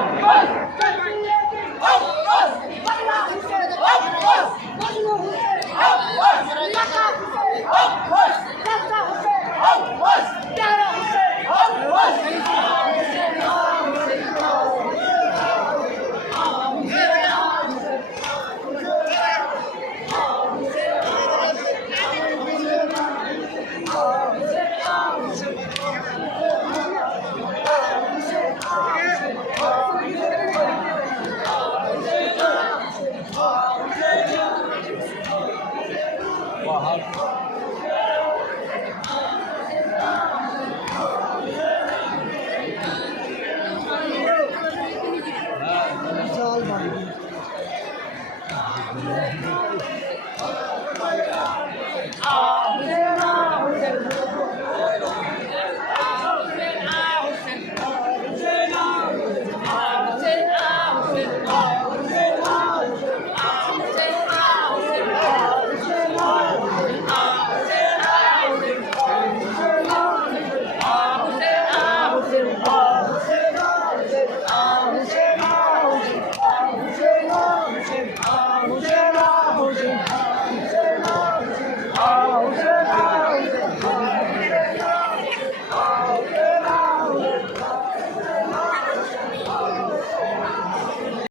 Go! Go! bahar. Güzel.